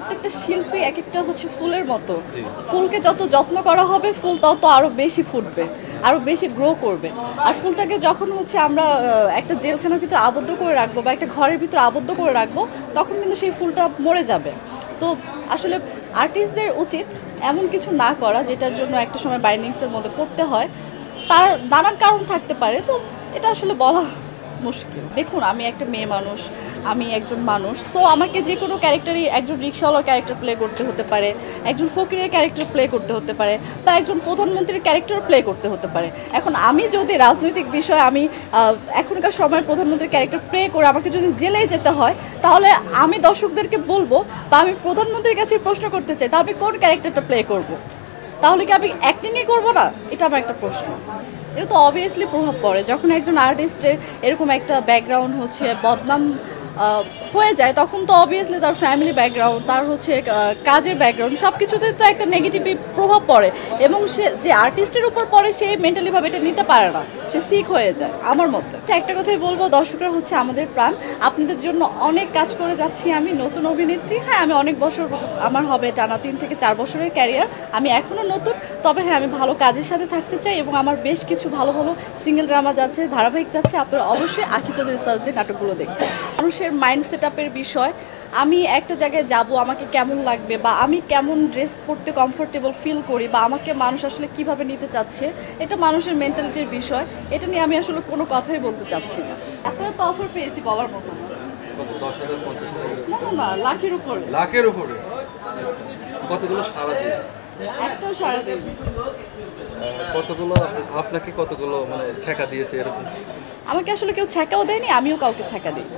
প্রত্যেকটা শিল্পী এক একটা হচ্ছে ফুলের মতো। ফুলকে যত যত্ন করা হবে ফুল তত আরো বেশি ফুটবে, আরো বেশি গ্রো করবে। আর ফুলটাকে যখন হচ্ছে আমরা একটা জেলখানার ভিতরে আবদ্ধ করে রাখবো বা একটা ঘরের ভিতরে আবদ্ধ করে রাখবো, তখন কিন্তু সেই ফুলটা মরে যাবে। তো আসলে আর্টিস্টদের উচিত এমন কিছু না করা যেটার জন্য একটা সময় বাইন্ডিংসের মধ্যে পড়তে হয়। তার নানান কারণ থাকতে পারে, তো এটা আসলে বলা মুশকিল। দেখুন, আমি একটা মেয়ে মানুষ, আমি একজন মানুষ, সো আমাকে যে কোনো ক্যারেক্টারই, একজন রিক্সাওয়ালার ক্যারেক্টার প্লে করতে হতে পারে, একজন ফকিরের ক্যারেক্টার প্লে করতে হতে পারে, বা একজন প্রধানমন্ত্রীর ক্যারেক্টার প্লে করতে হতে পারে। এখন আমি যদি রাজনৈতিক বিষয়ে আমি এখনকার সময় প্রধানমন্ত্রীর ক্যারেক্টার প্লে করে আমাকে যদি জেলেই যেতে হয়, তাহলে আমি দর্শকদেরকে বলবো বা আমি প্রধানমন্ত্রীর কাছে প্রশ্ন করতে চাই, তা আমি কোন ক্যারেক্টারটা প্লে করব? তাহলে কি আমি অ্যাক্টিংই করবো না? এটা আমার একটা প্রশ্ন। এটা তো অবভিয়াসলি প্রভাব পড়ে যখন একজন আর্টিস্টের এরকম একটা ব্যাকগ্রাউন্ড হচ্ছে বদনাম হয়ে যায়, তখন তো অবভিয়াসলি তার ফ্যামিলি ব্যাকগ্রাউন্ড, তার হচ্ছে কাজের ব্যাকগ্রাউন্ড, সব কিছুতে তো একটা নেগেটিভ প্রভাব পড়ে। এবং সে যে আর্টিস্টের উপর পড়ে সে মেন্টালিভাবে এটা নিতে পারে না, সে সিক হয়ে যায় আমার মতে। একটা কথাই বলবো, দর্শকরা হচ্ছে আমাদের প্রাণ। আপনাদের জন্য অনেক কাজ করে যাচ্ছি আমি, নতুন অভিনেত্রী। হ্যাঁ, আমি অনেক বছর, আমার হবে টানা 3 থেকে 4 বছরের ক্যারিয়ার। আমি এখনও নতুন, তবে হ্যাঁ, আমি ভালো কাজের সাথে থাকতে চাই এবং আমার বেশ কিছু ভালো ভালো সিঙ্গেল ড্রামা যাচ্ছে, ধারাবাহিক যাচ্ছে। আপনারা অবশ্যই আঁখি চৌধুরী সার্চ দিয়ে নাটকগুলো দেখবেন। মানুষের মাইন্ড সেট আপের বিষয়, আমি একটা জায়গায় যাব, আমাকে কেমন লাগবে বা আমি কেমন ড্রেস পরতে কমফোর্টেবল ফিল করি বা আমাকে মানুষ আসলে কিভাবে নিতে চাচ্ছে, এটা মানুষের মেন্টালিটির বিষয়। এটা নিয়ে আমি আসলে কোনো কথাই বলতে চাচ্ছি না। এত এত অফার পেয়েছি বলার মতো না। কত 10,000 50,000? না না না, লাখের উপরে। লাখের উপরে? কতগুলো সারা দিয়ে? একটাও সারা দেয়নি। কতগুলো আপনাকে কতগুলো মানে ছ্যাঁকা দিয়েছে এরকম? আমাকে আসলে কেউ ছ্যাঁকাও দেয়নি, আমিও কাউকে ছ্যাঁকা দিই।